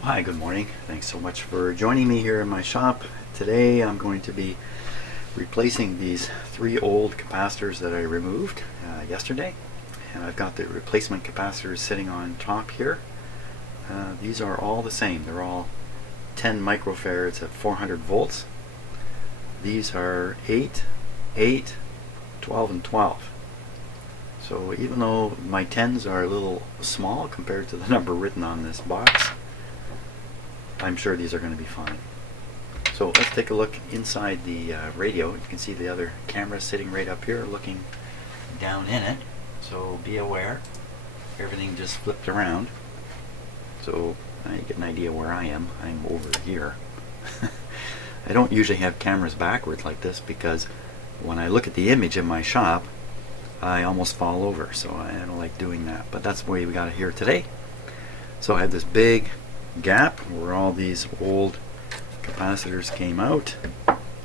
Hi, good morning. Thanks so much for joining me here in my shop. Today I'm going to be replacing these three old capacitors that I removed yesterday. And I've got the replacement capacitors sitting on top here. These are all the same. They're all 10 microfarads at 400 volts. These are 8, 8, 12, and 12. So even though my 10s are a little small compared to the number written on this box, I'm sure these are going to be fine. So let's take a look inside the radio. You can see the other camera sitting right up here looking down in it. So be aware, everything just flipped around. So I get an idea where I am. I'm over here. I don't usually have cameras backwards like this because when I look at the image in my shop, I almost fall over. So I don't like doing that. But that's the way we got it here today. So I have this big gap where all these old capacitors came out.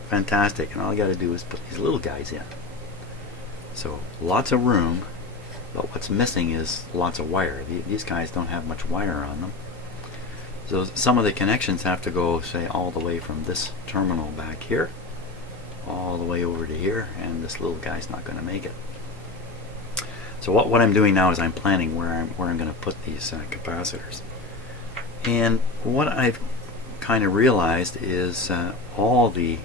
Fantastic. And all I got to do is put these little guys in. So lots of room, but what's missing is lots of wire. These guys don't have much wire on them. So some of the connections have to go, say, all the way from this terminal back here all the way over to here, and this little guy's not going to make it. So what I'm doing now is I'm planning where I'm going to put these capacitors. And what I've kind of realized is all the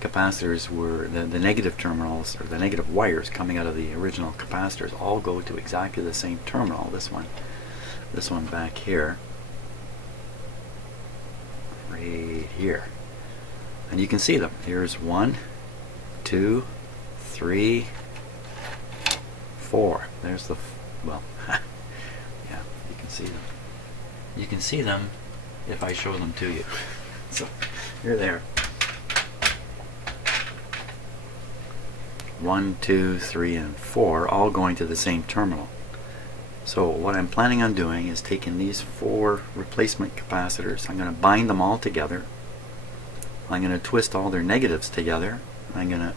capacitors were, the negative terminals, or the negative wires coming out of the original capacitors all go to exactly the same terminal. This one back here, right here. And you can see them. Here's 1, 2, 3, 4. There's the, well, yeah, you can see them. You can see them if I show them to you. So here they are. 1, 2, 3, and 4 all going to the same terminal. So what I'm planning on doing is taking these 4 replacement capacitors. I'm going to bind them all together. I'm going to twist all their negatives together. I'm going to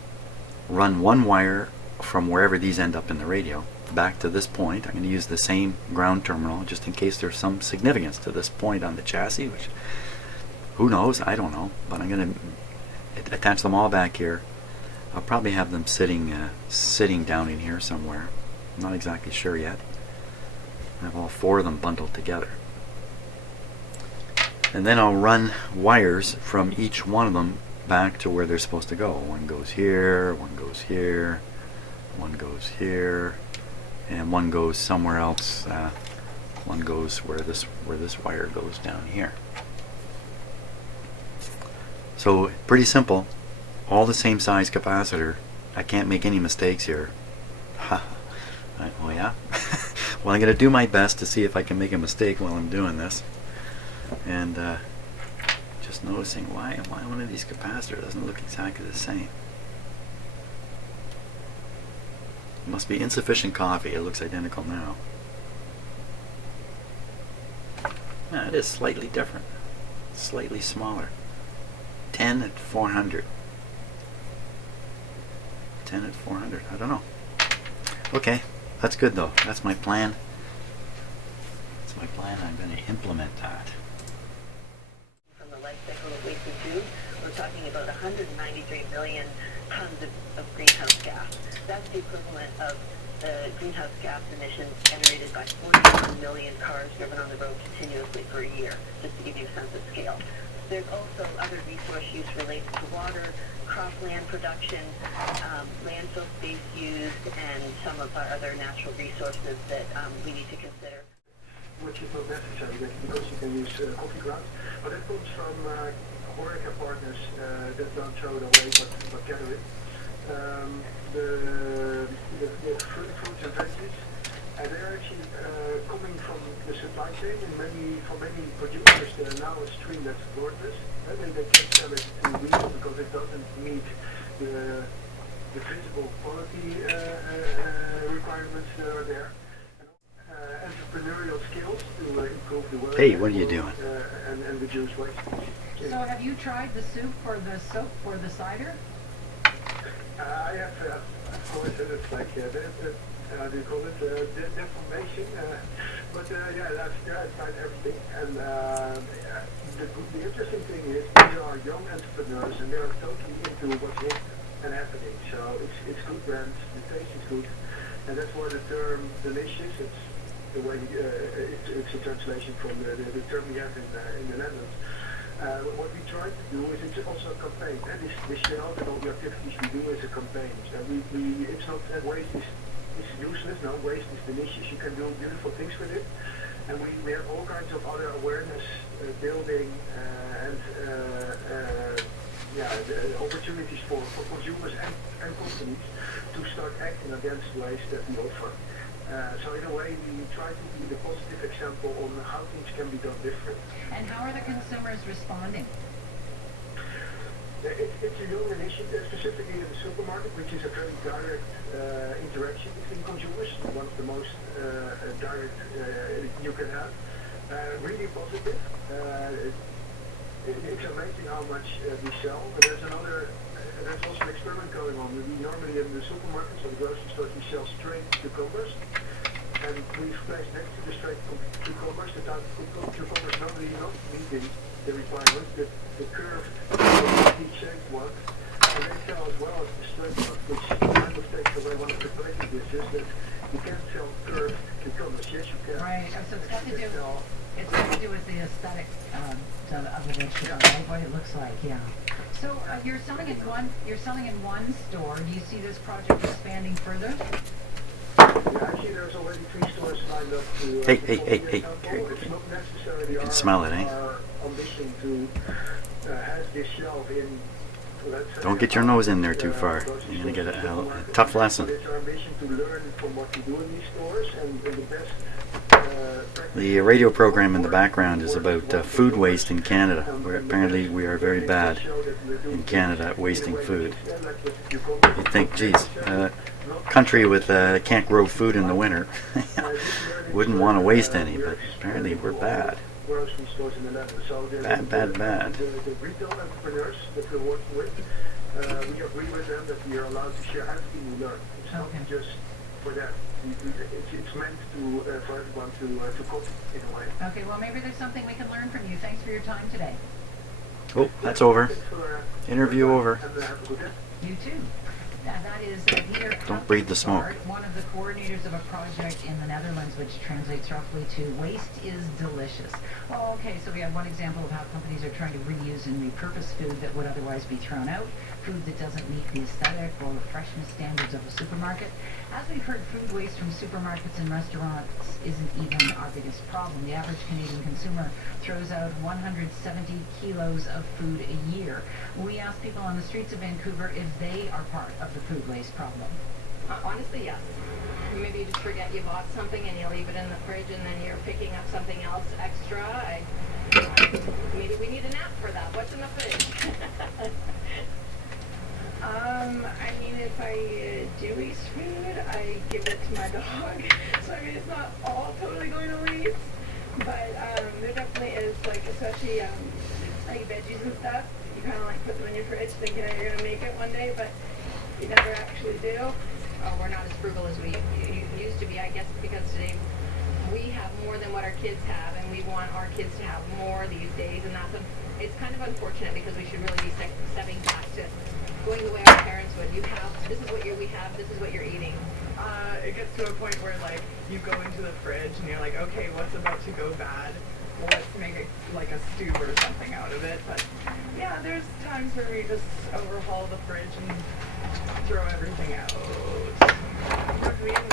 run one wire from wherever these end up in the radio back to this point. I'm going to use the same ground terminal just in case there's some significance to this point on the chassis, which who knows, I don't know, but I'm going to attach them all back here. I'll probably have them sitting down in here somewhere. I'm not exactly sure yet. I have all 4 of them bundled together. And then I'll run wires from each one of them back to where they're supposed to go. One goes here, one goes here, one goes here, and one goes somewhere else. One goes where this wire goes down here. So pretty simple. All the same size capacitor. I can't make any mistakes here. Oh yeah? Well, I'm going to do my best to see if I can make a mistake while I'm doing this. And just noticing why one of these capacitors doesn't look exactly the same. It must be insufficient coffee. It looks identical now. Yeah, it is slightly different. Slightly smaller. 10 at 400. 10 at 400. I don't know. Okay, that's good though. That's my plan. That's my plan. I'm going to implement that. From the life cycle of waste and food, we're talking about 193 million tons of greenhouse gas. That's the equivalent of the greenhouse gas emissions generated by 41 million cars driven on the road continuously for a year, just to give you a sense of scale. There's also other resource use related to water, cropland production, landfill space used, and some of our other natural resources that we need to consider. Which is not necessary because you can use coffee grounds, but that comes from Horeca partners that don't throw it away but gather it. The fruits and veggies, and they're actually coming from the supply chain, and for many producers there are now a stream that's worthless, and then they can't sell it to retail because it doesn't meet the visible quality requirements that are there. Entrepreneurial skills to improve the welfare. Hey, what are you doing? And reduce waste. So have you tried the soup for the soap for the cider? I have, of course, it's like how do you call it, deformation. But yeah, I've tried everything, and the interesting thing is these are young entrepreneurs and they're totally into what's hip and happening. So it's good brands, the taste is good, and that's where the term delicious. It's the way it's a translation from the term we have in the Netherlands. What we try to do is it's also a campaign, and this shelf and all the activities we do is a campaign. We it's not that waste is useless. No, waste is delicious. You can do beautiful things with it. And we have all kinds of other awareness building and opportunities for consumers and companies to start acting against waste that we offer. So in a way, we try to be the positive example on how things can be done different. And how are the consumers responding? It's a young initiative, specifically in the supermarket, which is a very direct interaction between consumers, one of the most direct you can have. Really positive. It's amazing how much we sell. But there's also an experiment going on. We normally in the supermarkets or the grocery stores we sell straight cucumbers, and we've placed next to the straight cucumbers the type of cucumbers normally not meeting the requirements, the curved, shaped ones, and they sell as well as the straight ones, which kind of takes away one of the prejudices that you can't sell curved cucumbers. Yes, you can. Right. So it's got to do. It's got to do with the aesthetic of the vegetable, right? What it looks like, yeah. So you're selling in one. You're selling in one store. Do you see this project expanding further? Yeah, actually, there's already 3 stores signed up to. Hey. It's not necessarily You can smell it, eh? our ambition to have this shelf in. Don't get your nose in there too far. You're going to get a tough lesson. But it's our ambition to learn from what we do in these stores and the best. The radio program in the background is about food waste in Canada, where apparently we are very bad in Canada at wasting food. You'd think, geez, country with can't grow food in the winter wouldn't want to waste any, but apparently we're bad. Grocery stores in the Netherlands. So Bad. The retail entrepreneurs that we're working with, we agree with them that we are allowed to share everything we learn. It's not just for that. It's meant to for everyone to copy in a way. Okay. Well, maybe there's something we can learn from you. Thanks for your time today. Oh, that's over. Interview over. And have a good day. You too. That is Peter. Don't breathe the smoke. One of the coordinators of a project in the Netherlands, which translates roughly to "waste is delicious." Well, okay, so we have one example of how companies are trying to reuse and repurpose food that would otherwise be thrown out, food that doesn't meet the aesthetic or freshness standards of a supermarket. As we've heard, food waste from supermarkets and restaurants isn't even our biggest problem. The average Canadian consumer throws out 170 kilos of food a year. We asked people on the streets of Vancouver if they are part of the food waste problem. Honestly, yes. Maybe you just forget you bought something and you leave it in the fridge and then you're picking up something else extra. Maybe we need an app for that. What's in the fridge? I mean, if I do waste food, I give it to my dog. So, I mean, it's not all totally going to waste. But there definitely is, like, especially like veggies and stuff. You kind of like put them in your fridge thinking that you're going to make it one day, but you never actually do. Oh, we're not as frugal as we used to be, I guess, because today we have more than what our kids have, and we want our kids to have more these days, and it's kind of unfortunate because we should really be stepping back to going the way our parents would. This is what we have, this is what you're eating. It gets to a point where, like, you go into the fridge and you're like, okay, what's about to go bad? Let's make a stew or something out of it. But yeah, there's times where we just overhaul the fridge and throw everything out. But we don't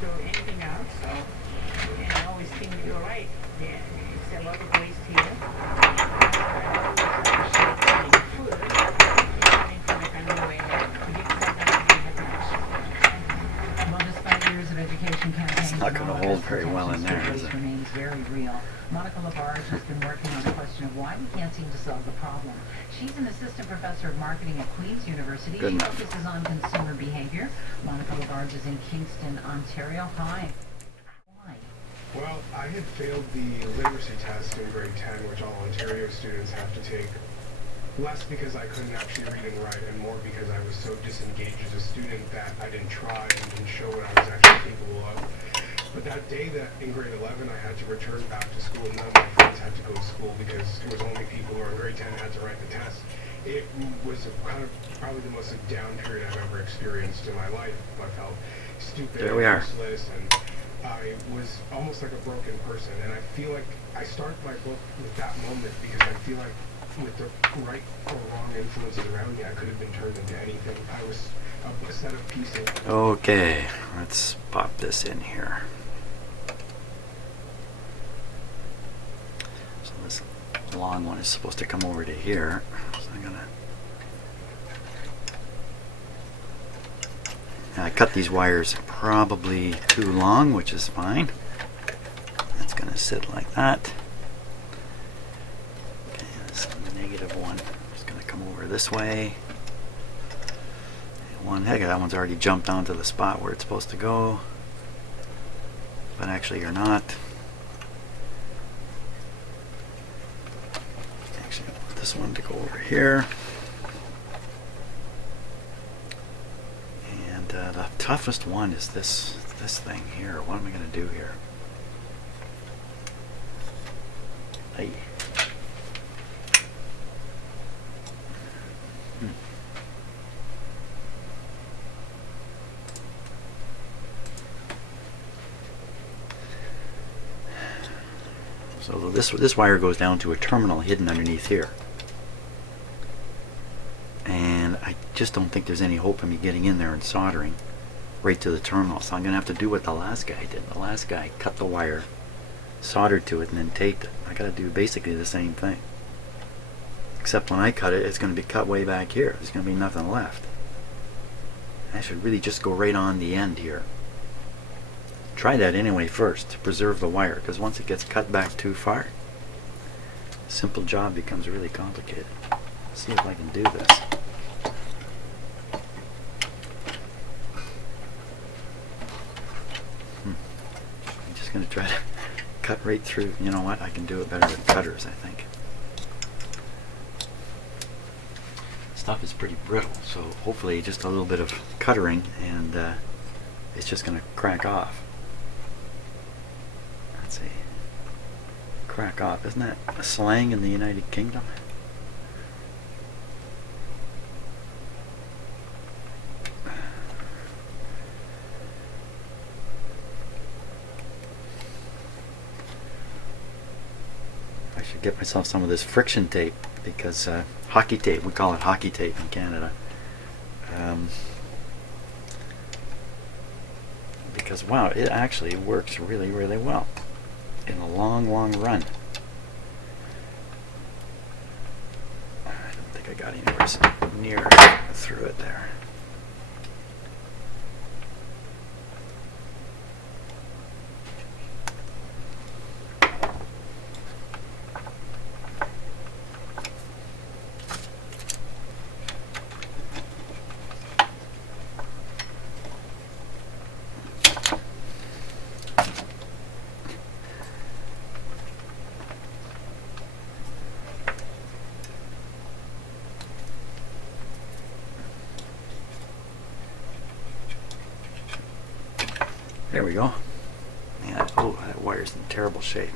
throw anything out, so it always seems to go right. Yeah, it's a lot of waste here. Well, despite years of education campaigns, It's not going to hold very well in there, is it? Remains very real. Monica Labarge has been working on the question of why we can't seem to solve the problem. She's an assistant professor of marketing at Queen's University. Good She enough. focuses on consumer behavior. Monica Labarge is in Kingston, Ontario. Hi. Why? Well, I had failed the literacy test in grade 10, which all Ontario students have to take. Less because I couldn't actually read and write, and more because I was so disengaged as a student that I didn't try and didn't show what I was actually capable of. But that day that in grade 11 I had to return back to school, none of my friends had to go to school because it was only people who were in grade 10 had to write the test. It was kind of probably the most down period I've ever experienced in my life. I felt stupid There we are. and useless, and I was almost like a broken person. And I feel like I start my book with that moment because I feel like with the right or wrong influences around me, I could have been turned into anything. I was a set of pieces. Okay, let's pop this in here. So this long one is supposed to come over to here. So I'm gonna. I cut these wires probably too long, which is fine. That's gonna sit like that. Okay, this negative one is gonna come over this way. Heck, that one's already jumped onto the spot where it's supposed to go, but actually you're not. Actually, I want this one to go over here. And the toughest one is this thing here. What am I going to do here? Hey. So this wire goes down to a terminal hidden underneath here. And I just don't think there's any hope of me getting in there and soldering right to the terminal. So I'm going to have to do what the last guy did. The last guy cut the wire, soldered to it, and then taped it. I got to do basically the same thing. Except when I cut it, it's going to be cut way back here. There's going to be nothing left. I should really just go right on the end here. Try that anyway first to preserve the wire, because once it gets cut back too far, the simple job becomes really complicated. Let's see if I can do this. I'm just going to try to cut right through. You know what? I can do it better with cutters, I think. Stuff is pretty brittle, so hopefully just a little bit of cuttering and it's just going to crack off. Let's see. Crack off. Isn't that a slang in the United Kingdom? I should get myself some of this friction tape, because hockey tape, we call it hockey tape in Canada. Because wow, it actually works really, really well in the long, long run. I don't think I got anywhere near through it there. There we go. Man, oh, that wire's in terrible shape.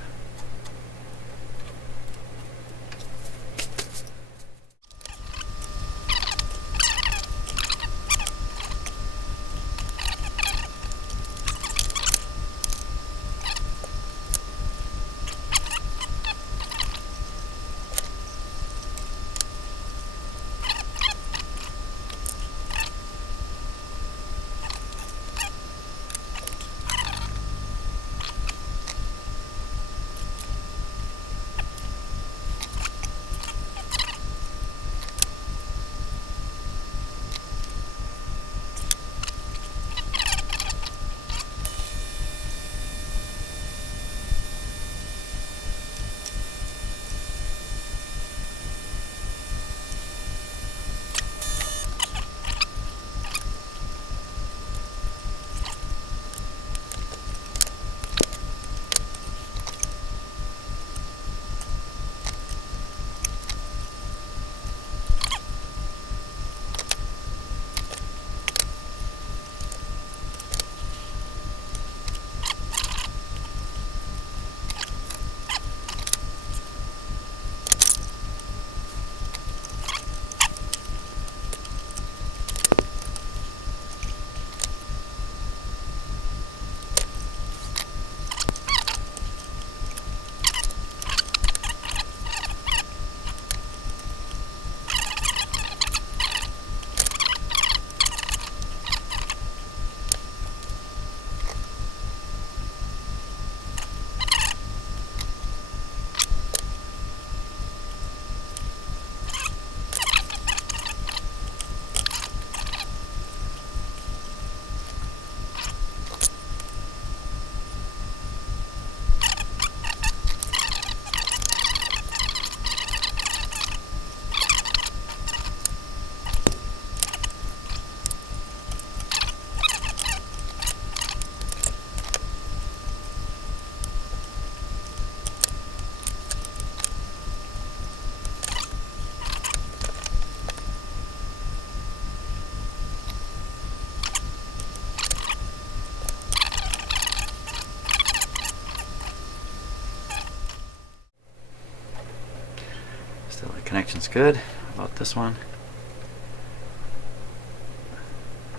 connection's good. How about this one?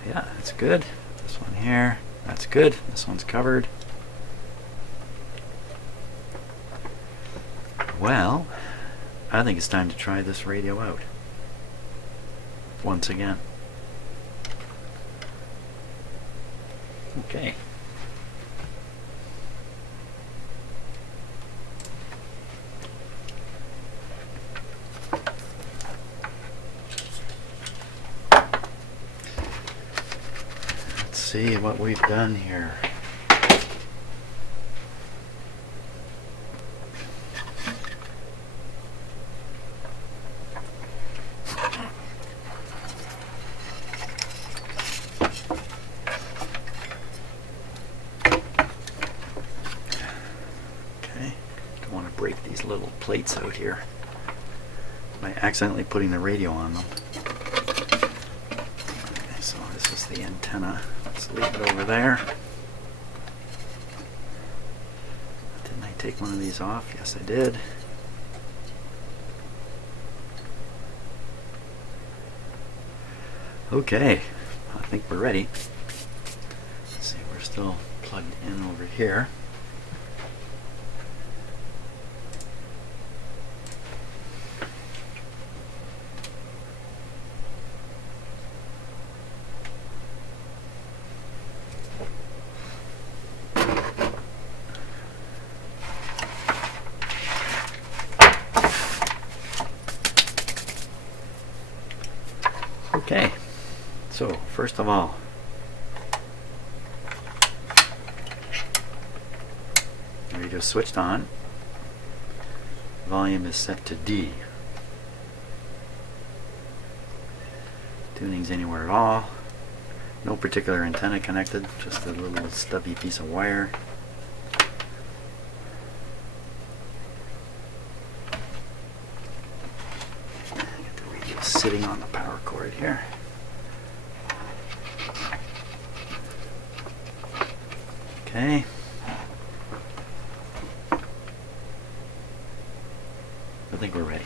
Yeah, that's good. This one here, that's good. This one's covered. Well, I think it's time to try this radio out once again. Okay. Let's see what we've done here. Break these little plates out here by accidentally putting the radio on them. Okay, so this is the antenna. Let's leave it over there. Didn't I take one of these off? Yes, I did. Okay, I think we're ready. Let's see, we're still plugged in over here. Okay, so first of all, the radio switched on. Volume is set to D. Tuning's anywhere at all. No particular antenna connected, just a little stubby piece of wire. Sitting on the power cord here. Okay. I think we're ready.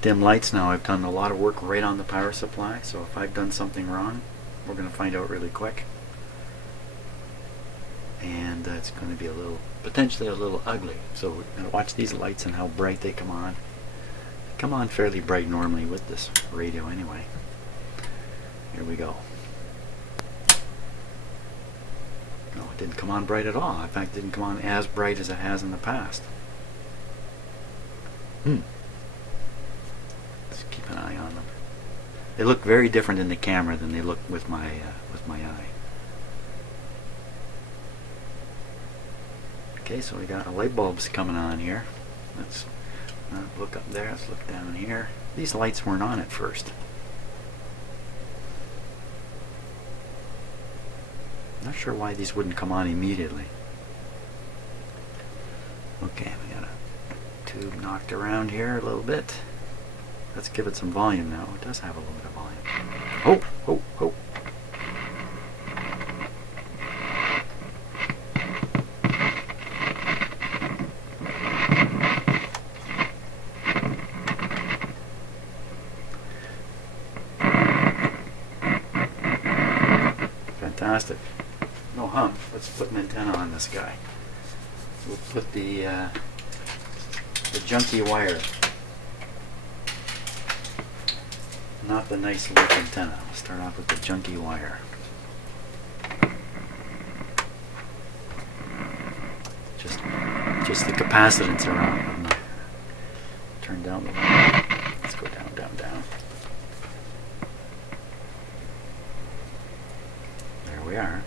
Dim lights now. I've done a lot of work right on the power supply, so if I've done something wrong, we're going to find out really quick. And it's going to be potentially a little ugly. So we're going to watch these lights and how bright they come on. They come on fairly bright normally with this radio anyway. Here we go. No, it didn't come on bright at all. In fact, it didn't come on as bright as it has in the past. Let's keep an eye on them. They look very different in the camera than they look with my eye. Okay, so we got light bulbs coming on here. Let's not look up there, let's look down here. These lights weren't on at first. Not sure why these wouldn't come on immediately. Okay, we got a tube knocked around here a little bit. Let's give it some volume now. It does have a little bit of volume. Oh! Fantastic. No hum. Let's put an antenna on this guy. We'll put the junky wire. Not the nice look antenna. We'll start off with the junky wire. Just the capacitance around them. Turn down the volume. Let's go down. There we are.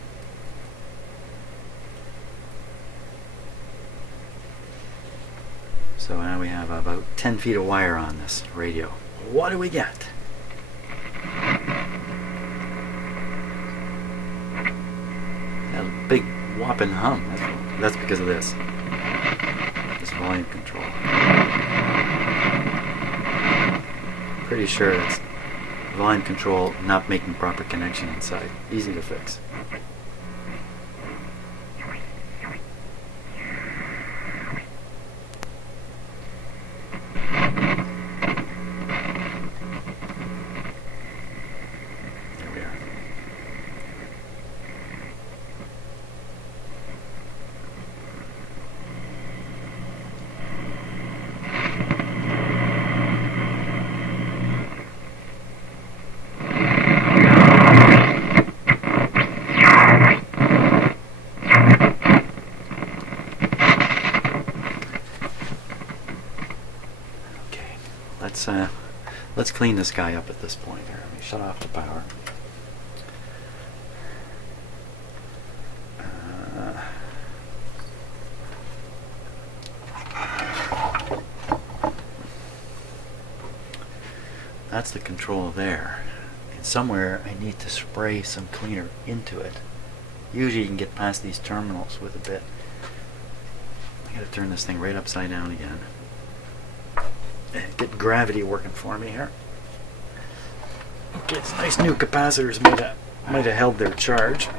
So now we have about 10 feet of wire on this radio. What do we get? A big whopping hum. That's because of this volume control. Pretty sure it's volume control not making proper connection inside. Easy to fix. let's clean this guy up at this point here. Let me shut off the power. That's the control there. And somewhere I need to spray some cleaner into it. Usually you can get past these terminals with a bit. I gotta turn this thing right upside down again. And get gravity working for me here. Okay, it's nice new capacitors might have held their charge. So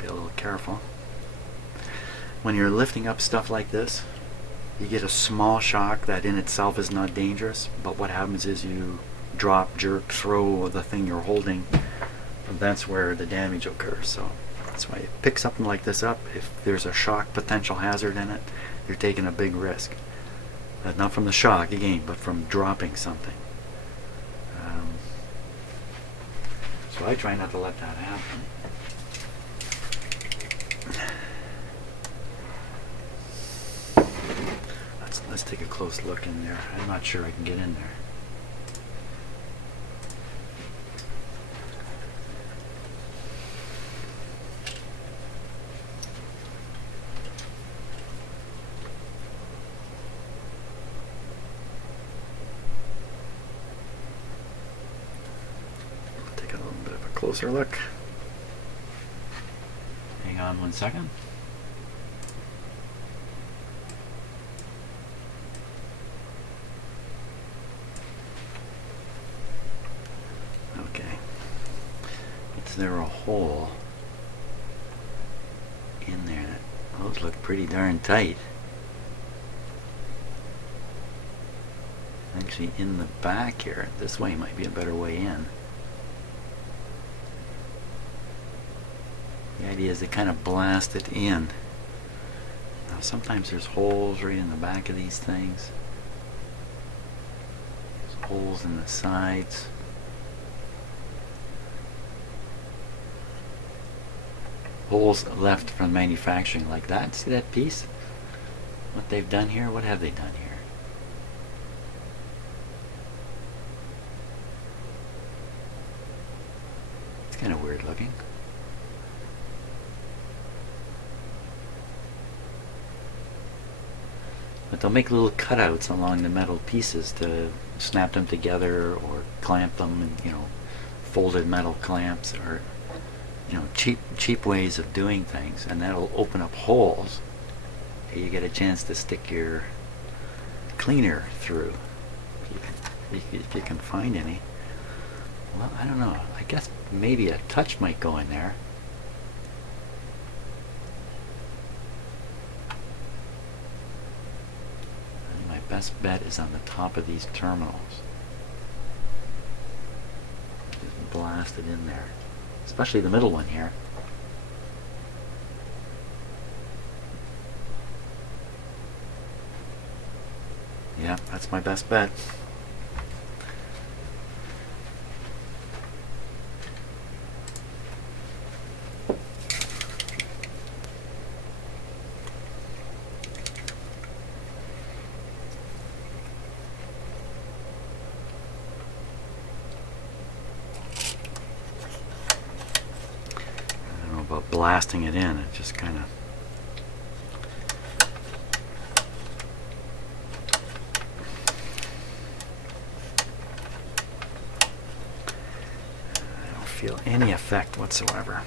be a little careful. When you're lifting up stuff like this, you get a small shock that in itself is not dangerous, but what happens is you drop, jerk, throw the thing you're holding, and that's where the damage occurs. So that's why you pick something like this up. If there's a shock potential hazard in it, you're taking a big risk. Not from the shock again, but from dropping something. So I try not to let that happen. Let's take a close look in there. I'm not sure I can get in there. Take a little bit of a closer look. Hang on 1 second. Is there a hole in there? Those look pretty darn tight. Actually, in the back here, this way might be a better way in. The idea is to kind of blast it in. Now, sometimes there's holes right in the back of these things. There's holes in the sides. Holes left from manufacturing like that. See that piece? What they've done here? What have they done here? It's kind of weird looking. But they'll make little cutouts along the metal pieces to snap them together or clamp them, and folded metal clamps, or cheap ways of doing things, and that'll open up holes. You get a chance to stick your cleaner through, if you can find any. Well, I don't know. I guess maybe a touch might go in there. I think my best bet is on the top of these terminals. Just blast it in there. Especially the middle one here. Yeah, that's my best bet. About blasting it in, it just kind of I don't feel any effect whatsoever.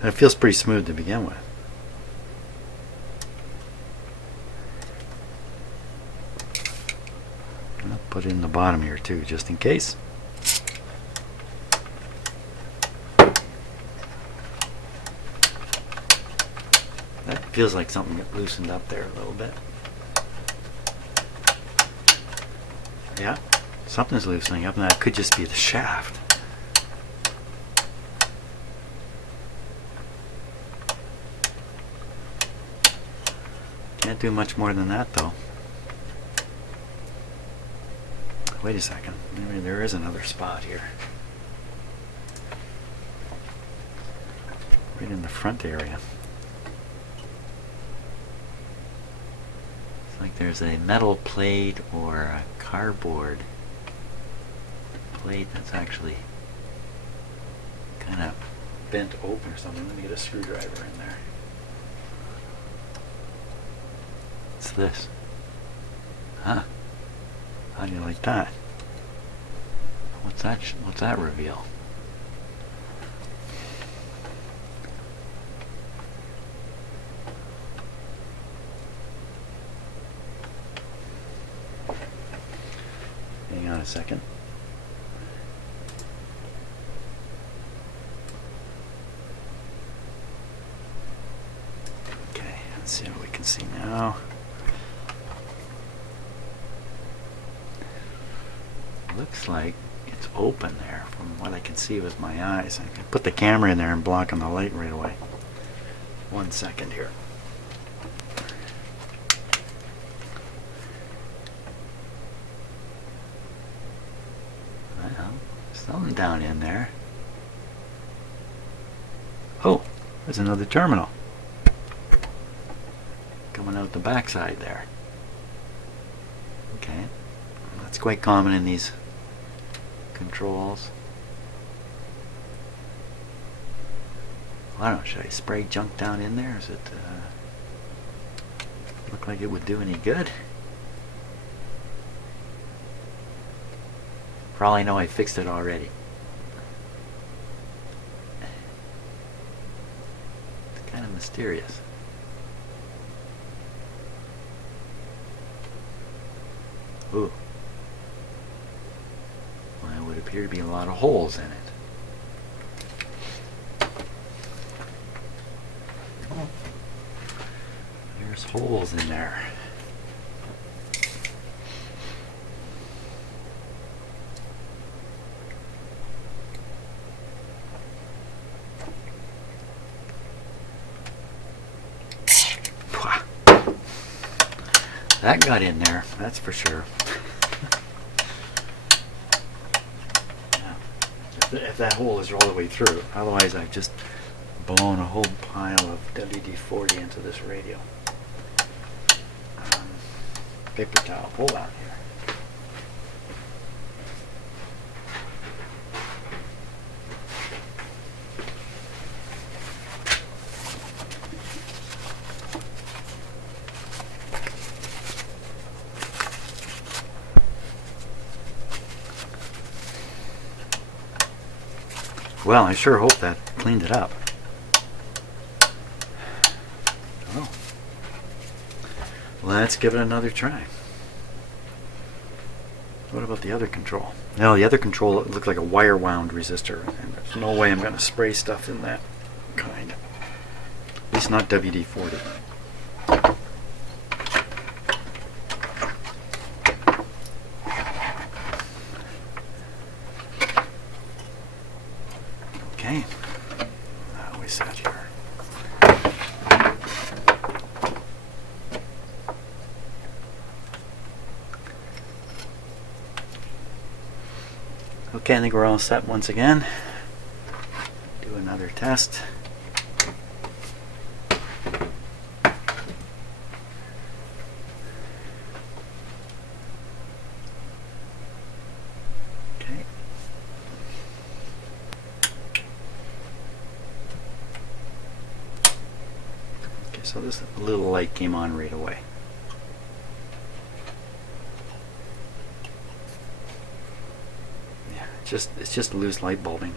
And it feels pretty smooth to begin with. I'll put it in the bottom here too, just in case. Feels like something got loosened up there a little bit. Yeah, something's loosening up, and that could just be the shaft. Can't do much more than that, though. Wait a second. Maybe there is another spot here. Right in the front area. like there's a metal plate or a cardboard plate that's actually kind of bent open or something. Let me get a screwdriver in there. What's this? Huh? How do you like that? What's that? What's that reveal? Hang on a second. Okay, let's see what we can see now. Looks like it's open there from what I can see with my eyes. I can put the camera in there and block on the light right away. 1 second here. Well, something down in there. Oh, there's another terminal coming out the backside there. Okay, that's quite common in these controls. I don't know, should I spray junk down in there? Does it look like it would do any good? Probably know I fixed it already. It's kind of mysterious. Ooh. Well, there would appear to be a lot of holes in it. There's holes in there. That got in there, that's for sure. If that hole is all the way through. Otherwise, I've just blown a whole pile of WD-40 into this radio. Paper towel. Hold on here. Well, I sure hope that cleaned it up. Oh. Let's give it another try. What about the other control? No, the other control looked like a wire wound resistor, and there's no way I'm going to spray stuff in that kind. At least not WD-40. Okay, now we set here. Okay, I think we're all set once again. Do another test. Okay. Okay, so this little light came on right away. It's just loose light bulbing.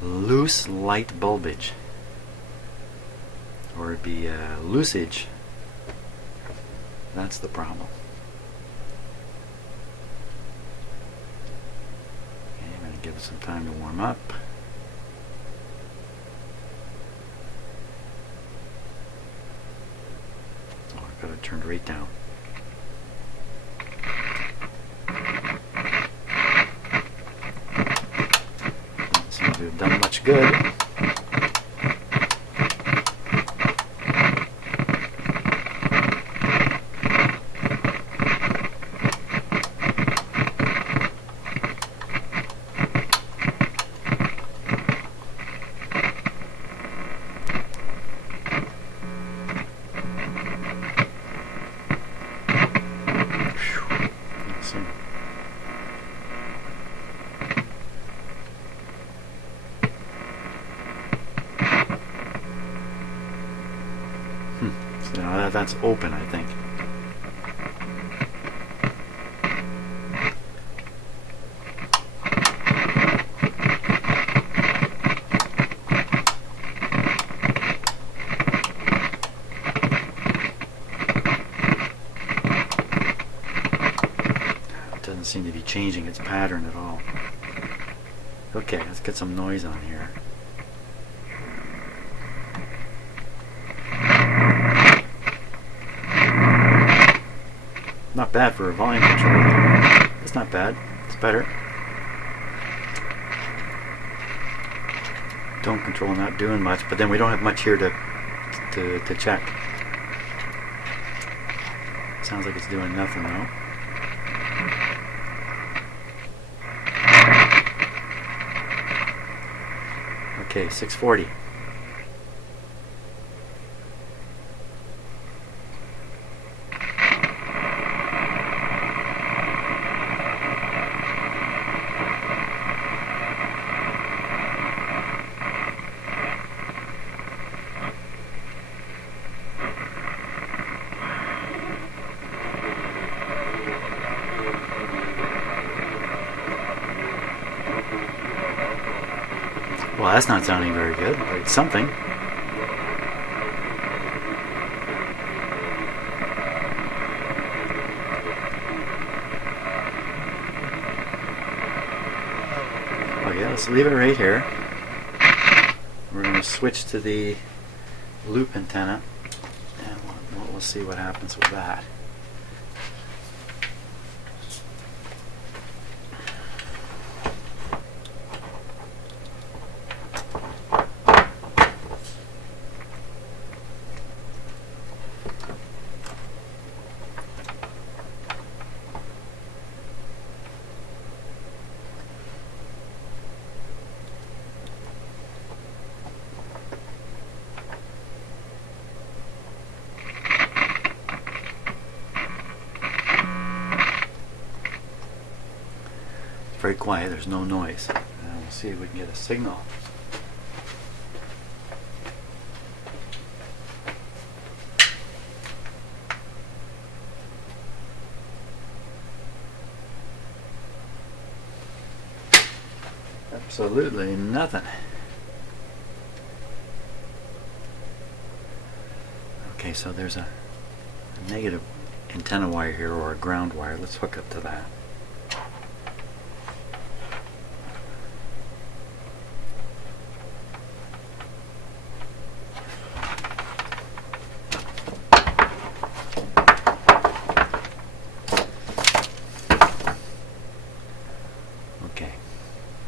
Loose light bulbage. Or it'd be loosage. That's the problem. Okay, I'm going to give it some time to warm up. Oh, I've got it turned right down. Have done much good. that's open, I think. It doesn't seem to be changing its pattern at all. Okay, let's get some noise on here. Not bad for a volume control. It's not bad. It's better. Tone control not doing much, but then we don't have much here to check. Sounds like it's doing nothing though. Okay, 640. Well, that's not sounding very good, but it's something. Okay, let's leave it right here. We're going to switch to the loop antenna, and we'll see what happens with that. Very quiet, there's no noise. And we'll see if we can get a signal. Absolutely nothing. Okay, so there's a negative antenna wire here, or a ground wire. Let's hook up to that.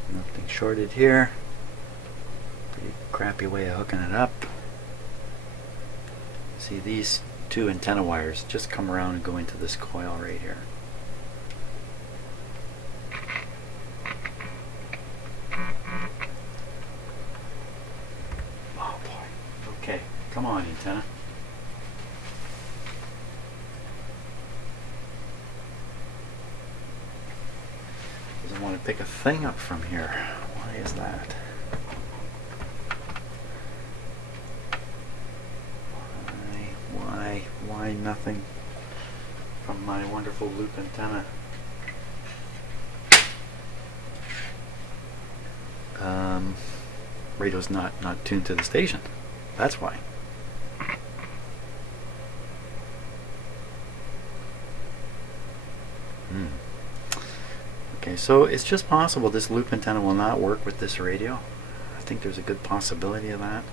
Nothing shorted here. Pretty crappy way of hooking it up. See, these two antenna wires just come around and go into this coil right here. Oh boy. Okay, come on, antenna. Doesn't want to pick a thing up from here. Why is that? Why nothing from my wonderful loop antenna? Radio's not tuned to the station. That's why. Okay, so it's just possible this loop antenna will not work with this radio. I think there's a good possibility of that.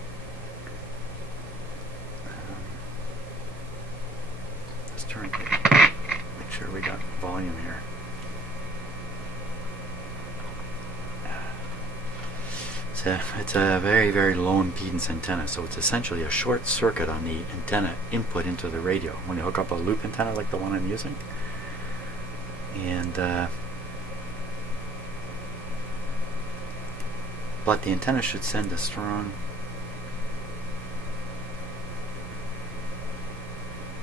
Let's turn it. Make sure we got volume here. It's a very, very low impedance antenna, so it's essentially a short circuit on the antenna input into the radio when you hook up a loop antenna like the one I'm using. And but the antenna should send a strong...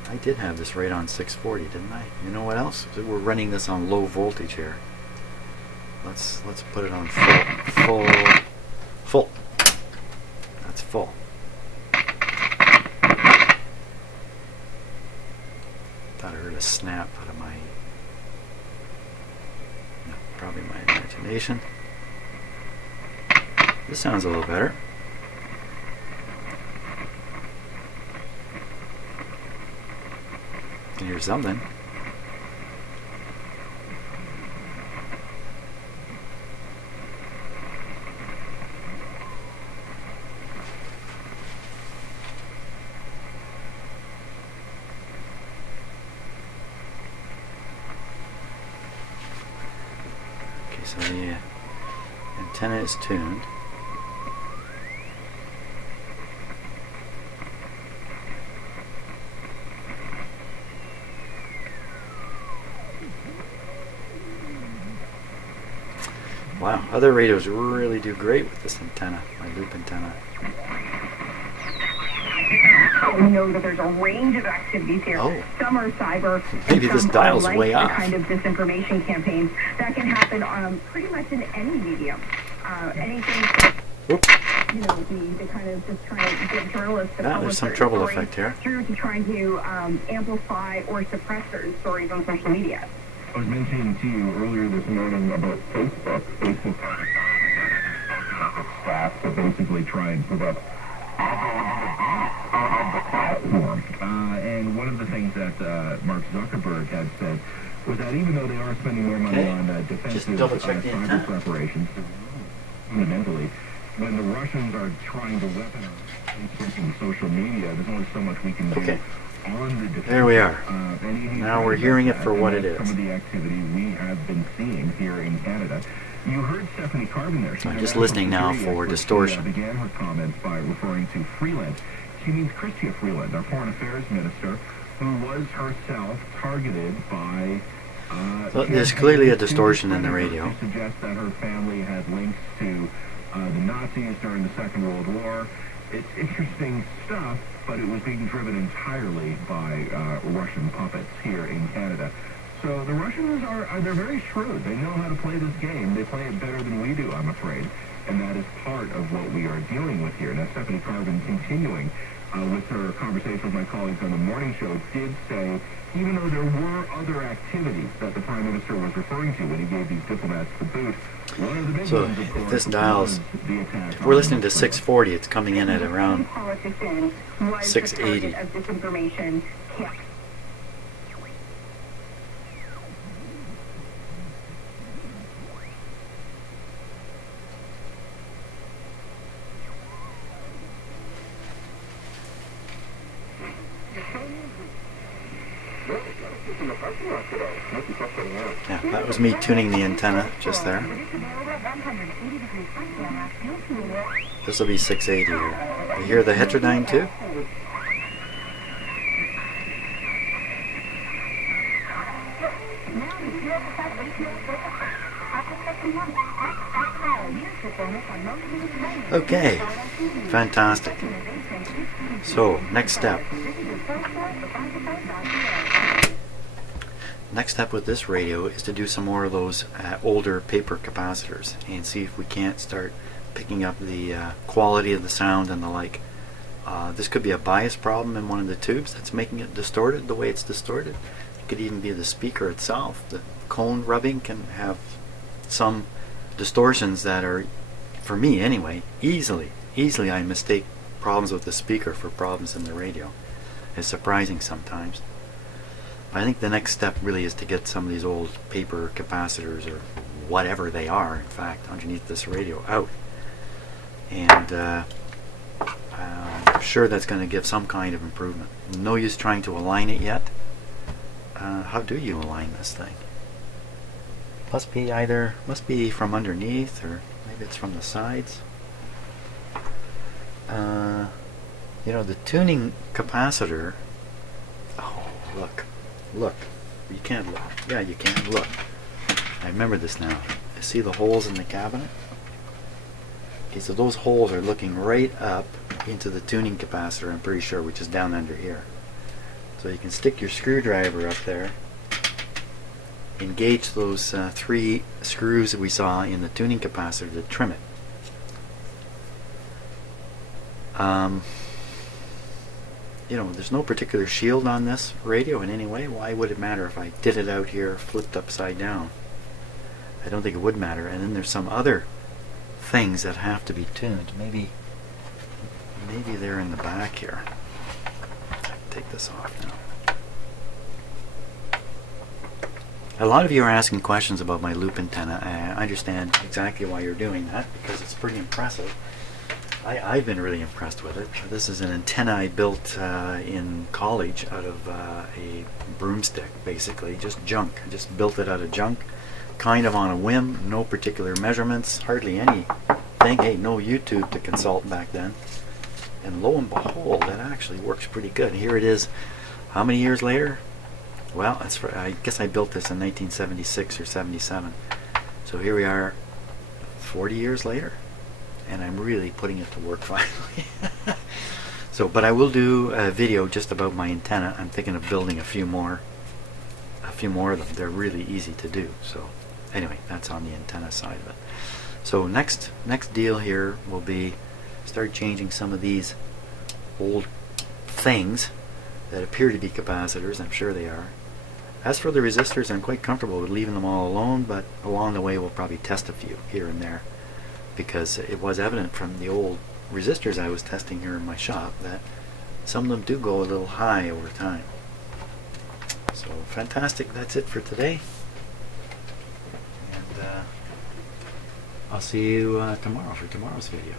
I did have this right on 640, didn't I? You know what else? We're running this on low voltage here. Let's put it on full. That's full. Thought I heard a snap out of my... No, probably my imagination. This sounds a little better. Can hear something. Okay, so the antenna is tuned. Wow, other radios really do great with this antenna, my loop antenna. We know that there's a range of activities here. Oh. Some are cyber. Maybe and this some dial's are like way the off. kind of disinformation campaigns that can happen pretty much in any medium. Anything, Whoop. you know, the kind of just trying to get journalists to Ah, publish there's some their trouble stories effect here. through to trying to amplify or suppress certain stories on social media. I was mentioning to you earlier this morning about Facebook. Facebook staff to basically try and prevent of the platform. And one of the things that Mark Zuckerberg had said was that even though they are spending more money on defensive double-check the cyber antenna. preparations, fundamentally, when the Russians are trying to weaponize Facebook and social media, there's only so much we can do. Okay. On the defensive. There we are. And he's Now right we're about hearing it that, for and what that's it is. Some of the activity we have been seeing here in Canada. You heard Stephanie Carbon there. I'm just listening now for distortion. She began her comments by referring to Freeland. She means Chrystia Freeland, our foreign affairs minister, who was herself targeted by... So there's clearly a distortion in the radio. To suggest that her family had links to the Nazis during the Second World War. It's interesting stuff, but it was being driven entirely by Russian puppets here in Canada. So the Russians they're very shrewd. They know how to play this game. They play it better than we do, I'm afraid. And that is part of what we are dealing with here. Now, Stephanie Carbon, continuing with her conversation with my colleagues on the morning show, did say, even though there were other activities that the Prime Minister was referring to when he gave these diplomats the boot, one of the big So ones, of course, if this dial's, was the attack if we're on listening to Venezuela. 640, it's coming in at around Politician was 680. the target of disinformation. Yeah, that was me tuning the antenna just there. This will be 680 here. You hear the heterodyne too? Okay, fantastic. So, next step. Next step with this radio is to do some more of those older paper capacitors and see if we can't start picking up the quality of the sound and the like. This could be a bias problem in one of the tubes that's making it distorted the way it's distorted. It could even be the speaker itself. The cone rubbing can have some distortions that are, for me anyway, easily I mistake problems with the speaker for problems in the radio. It's surprising sometimes. I think the next step really is to get some of these old paper capacitors, or whatever they are, in fact, underneath this radio out. And I'm sure that's going to give some kind of improvement. No use trying to align it yet. How do you align this thing? Must be from underneath, or maybe it's from the sides. You know, the tuning capacitor. Oh, look. You can't look. Yeah, you can. Look. I remember this now. You see the holes in the cabinet? Okay, so those holes are looking right up into the tuning capacitor, I'm pretty sure, which is down under here. So you can stick your screwdriver up there, engage those 3 screws that we saw in the tuning capacitor to trim it. you know, there's no particular shield on this radio in any way. Why would it matter if I did it out here flipped upside down? I don't think it would matter. And then there's some other things that have to be tuned. Maybe they're in the back here. Take this off now. A lot of you are asking questions about my loop antenna. I understand exactly why you're doing that, because it's pretty impressive. I've been really impressed with it. This is an antenna I built in college out of a broomstick, basically, just junk. I just built it out of junk, kind of on a whim, no particular measurements, hardly anything. Hey, no YouTube to consult back then. And lo and behold, that actually works pretty good. Here it is. How many years later? Well, I guess I built this in 1976 or 77. So here we are 40 years later. And I'm really putting it to work finally. So, but I will do a video just about my antenna. I'm thinking of building a few more of them. They're really easy to do. So anyway, that's on the antenna side of it. So next deal here will be start changing some of these old things that appear to be capacitors. I'm sure they are. As for the resistors, I'm quite comfortable with leaving them all alone, but along the way we'll probably test a few here and there, because it was evident from the old resistors I was testing here in my shop that some of them do go a little high over time. So fantastic. That's it for today. And I'll see you tomorrow for tomorrow's video.